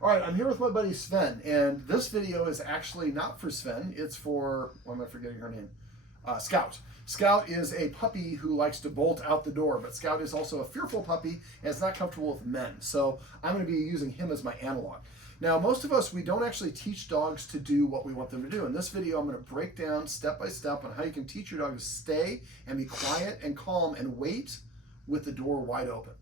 All right, I'm here with my buddy Sven, and this video is actually not for Sven. It's for, why am I forgetting her name? Scout. Scout is a puppy who likes to bolt out the door, but Scout is also a fearful puppy and is not comfortable with men. So I'm going to be using him as my analog. Now, most of us, we don't actually teach dogs to do what we want them to do. In this video, I'm going to break down step by step on how you can teach your dog to stay and be quiet and calm and wait with the door wide open.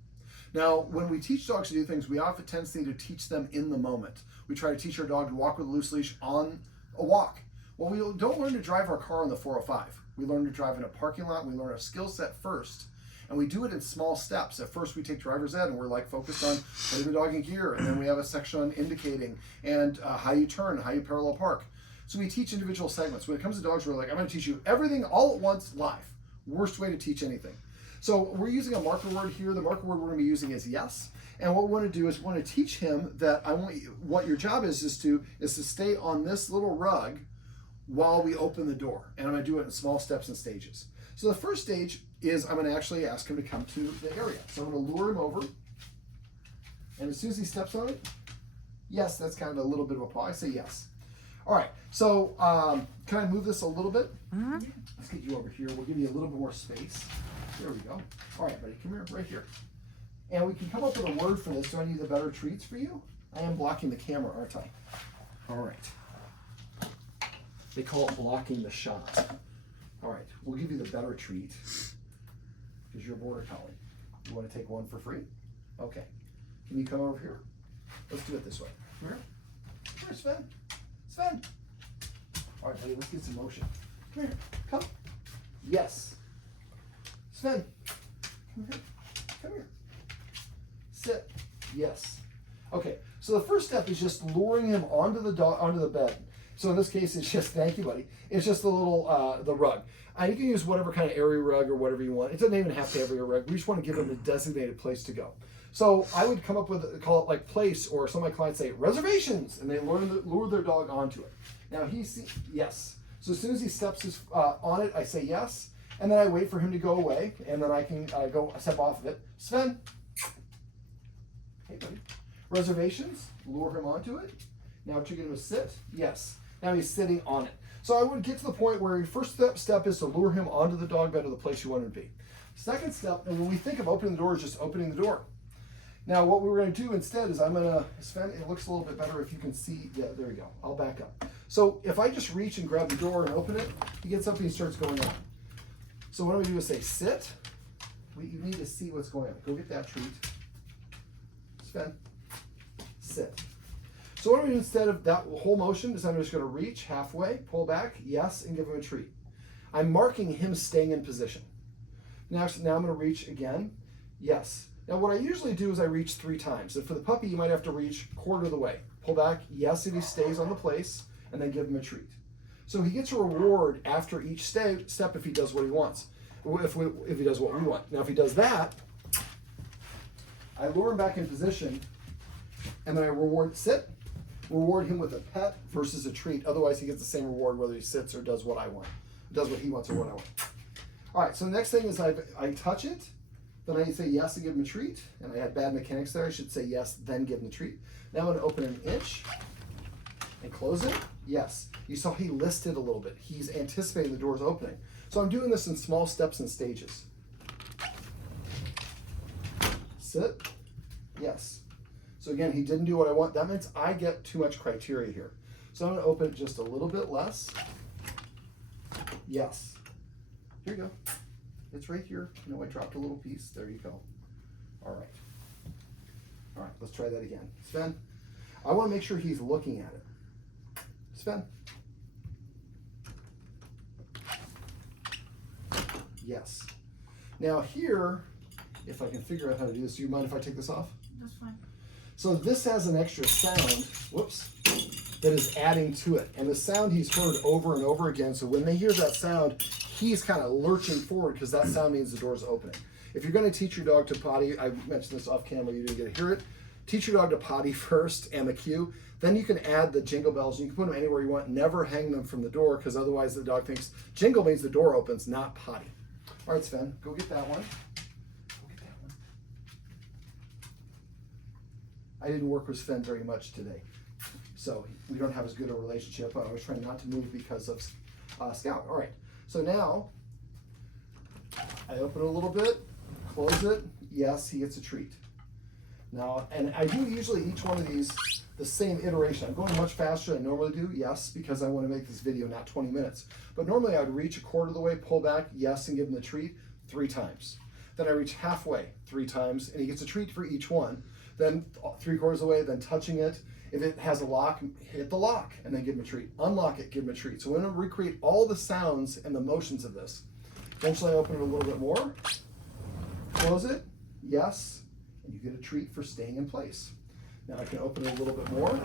Now, when we teach dogs to do things, we often tend to teach them in the moment. We try to teach our dog to walk with a loose leash on a walk. Well, we don't learn to drive our car on the 405. We learn to drive in a parking lot. We learn a skill set first, and we do it in small steps. At first, we take driver's ed, and we're like focused on putting the dog in gear, and then we have a section on indicating and how you turn, how you parallel park. So we teach individual segments. When it comes to dogs, we're like, I'm going to teach you everything all at once live. Worst way to teach anything. So we're using a marker word here. The marker word we're going to be using is yes. And what we want to do is we want to teach him that what your job is to stay on this little rug while we open the door. And I'm going to do it in small steps and stages. So the first stage is I'm going to actually ask him to come to the area. So I'm going to lure him over. And as soon as he steps on it, yes, that's kind of a little bit of a paw. I say yes. All right, so can I move this a little bit? Mm-hmm. Let's get you over here. We'll give you a little bit more space. There we go. All right, buddy, come here, right here. And we can come up with a word for this. Do I need the better treats for you? I am blocking the camera, aren't I? All right. They call it blocking the shot. All right, we'll give you the better treat because you're a border collie. You want to take one for free? Okay. Can you come over here? Let's do it this way. Come here. Come here, Sven. Sven. All right, buddy, let's get some motion. Come here. Come. Yes. Sven. Come here. Come here. Sit. Yes. Okay, so the first step is just luring him onto the bed. So in this case, it's just, thank you, buddy. It's just the little, the rug. You can use whatever kind of area rug or whatever you want. It doesn't even have to have area rug. We just want to give them a designated place to go. So I would come up with, call it like place, or some of my clients say reservations, and they lure their dog onto it. Now yes. So as soon as he steps on it, I say yes, and then I wait for him to go away, and then I can go step off of it. Sven. Hey, buddy. Reservations, lure him onto it. Now what you're going to sit, yes. Now he's sitting on it. So I would get to the point where your first step is to lure him onto the dog bed or the place you want him to be. Second step, and when we think of opening the door, is just opening the door. Now what we're going to do instead is Sven, it looks a little bit better if you can see, yeah, there we go. I'll back up. So if I just reach and grab the door and open it, he gets up and he starts going on. So what I'm going to do is say sit. You need to see what's going on. Go get that treat. Sven, sit. So what I'm going to do instead of that whole motion is I'm just going to reach halfway, pull back, yes, and give him a treat. I'm marking him staying in position. Now I'm going to reach again, yes. Now what I usually do is I reach 3 times. And for the puppy, you might have to reach quarter of the way. Pull back, yes, if he stays on the place, and then give him a treat. So he gets a reward after each step if he does what he wants, if he does what we want. Now if he does that, I lure him back in position, and then I reward him with a pet versus a treat. Otherwise, he gets the same reward whether he sits or does what I want, does what he wants or what I want. All right, so the next thing is I touch it, then I say yes and give him a treat, and I had bad mechanics there. I should say yes, then give him the treat. Now I'm going to open an inch and close it. Yes, you saw he listed a little bit. He's anticipating the door's opening. So I'm doing this in small steps and stages. Sit, yes. So again, he didn't do what I want. That means I get too much criteria here. So I'm going to open it just a little bit less. Yes. Here you go. It's right here. I dropped a little piece. There you go. All right. All right, let's try that again. Sven, I want to make sure he's looking at it. Sven. Yes. Now here, if I can figure out how to do this, do you mind if I take this off? That's fine. So this has an extra sound, whoops, that is adding to it. And the sound he's heard over and over again. So when they hear that sound, he's kind of lurching forward because that sound means the door's opening. If you're going to teach your dog to potty, I mentioned this off camera, you didn't get to hear it. Teach your dog to potty first and the cue. Then you can add the jingle bells. You can put them anywhere you want. Never hang them from the door because otherwise the dog thinks jingle means the door opens, not potty. All right, Sven, go get that one. Go get that one. I didn't work with Sven very much today. So we don't have as good a relationship. I was trying not to move because of Scout. All right, so now I open it a little bit, close it. Yes, he gets a treat. Now, and I do usually each one of these the same iteration. I'm going much faster than I normally do, yes, because I want to make this video not 20 minutes. But normally I would reach a quarter of the way, pull back, yes, and give him the treat 3 times. Then I reach halfway 3 times, and he gets a treat for each one. Then 3/4 of the way, then touching it. If it has a lock, hit the lock, and then give him a treat. Unlock it, give him a treat. So we're going to recreate all the sounds and the motions of this. Eventually I open it a little bit more, close it, yes, and you get a treat for staying in place. Now I can open it a little bit more.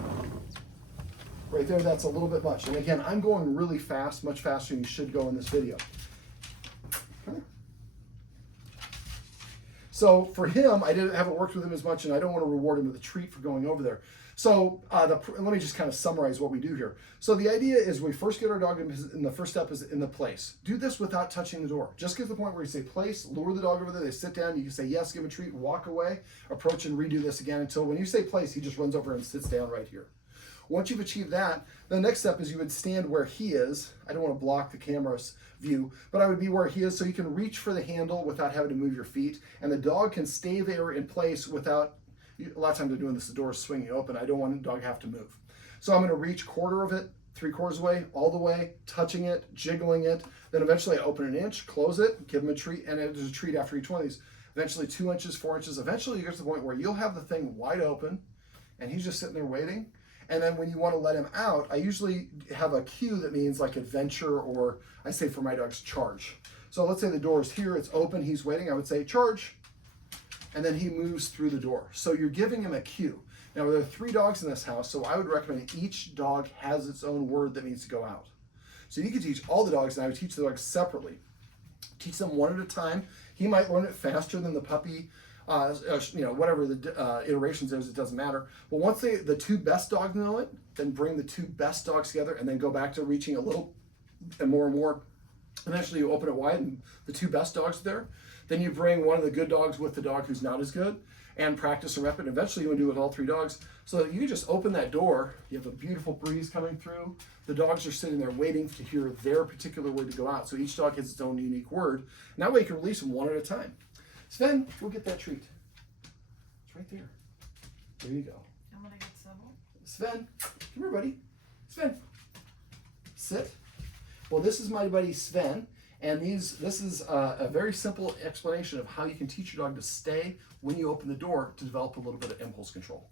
Right there, that's a little bit much. And again, I'm going really fast, much faster than you should go in this video. Okay. So for him, I haven't worked with him as much, and I don't want to reward him with a treat for going over there. So let me just kind of summarize what we do here. So the idea is we first get our dog in the first step is in the place. Do this without touching the door. Just get to the point where you say place, lure the dog over there, they sit down, you can say yes, give him a treat, walk away, approach and redo this again until when you say place, he just runs over and sits down right here. Once you've achieved that, the next step is you would stand where he is. I don't want to block the camera's view, but I would be where he is so you can reach for the handle without having to move your feet, and the dog can stay there in place without, a lot of times I'm doing this, the door is swinging open. I don't want the dog to have to move. So I'm going to reach quarter of it, 3/4 away, all the way, touching it, jiggling it. Then eventually I open an inch, close it, give him a treat, and there's a treat after each one of these. Eventually 2 inches, 4 inches. Eventually you get to the point where you'll have the thing wide open, and he's just sitting there waiting. And then when you want to let him out, I usually have a cue that means like adventure, or I say for my dogs, charge. So let's say the door is here, it's open, he's waiting. I would say charge, and then he moves through the door. So you're giving him a cue. Now there are 3 dogs in this house, so I would recommend each dog has its own word that needs to go out. So you could teach all the dogs, and I would teach the dogs separately. Teach them one at a time. He might learn it faster than the puppy. Whatever the iterations is, it doesn't matter. But once the 2 best dogs know it, then bring the 2 best dogs together and then go back to reaching a little and more. Eventually you open it wide and the 2 best dogs are there. Then you bring one of the good dogs with the dog who's not as good and practice and rep it. And eventually you want to do it with all 3 dogs. So you just open that door, you have a beautiful breeze coming through. The dogs are sitting there waiting to hear their particular word to go out. So each dog has its own unique word. And that way you can release them one at a time. Sven, go get that treat. It's right there. There you go. I'm gonna get several. Sven, come here, buddy. Sven, sit. Well, this is my buddy Sven, and this is a very simple explanation of how you can teach your dog to stay when you open the door to develop a little bit of impulse control.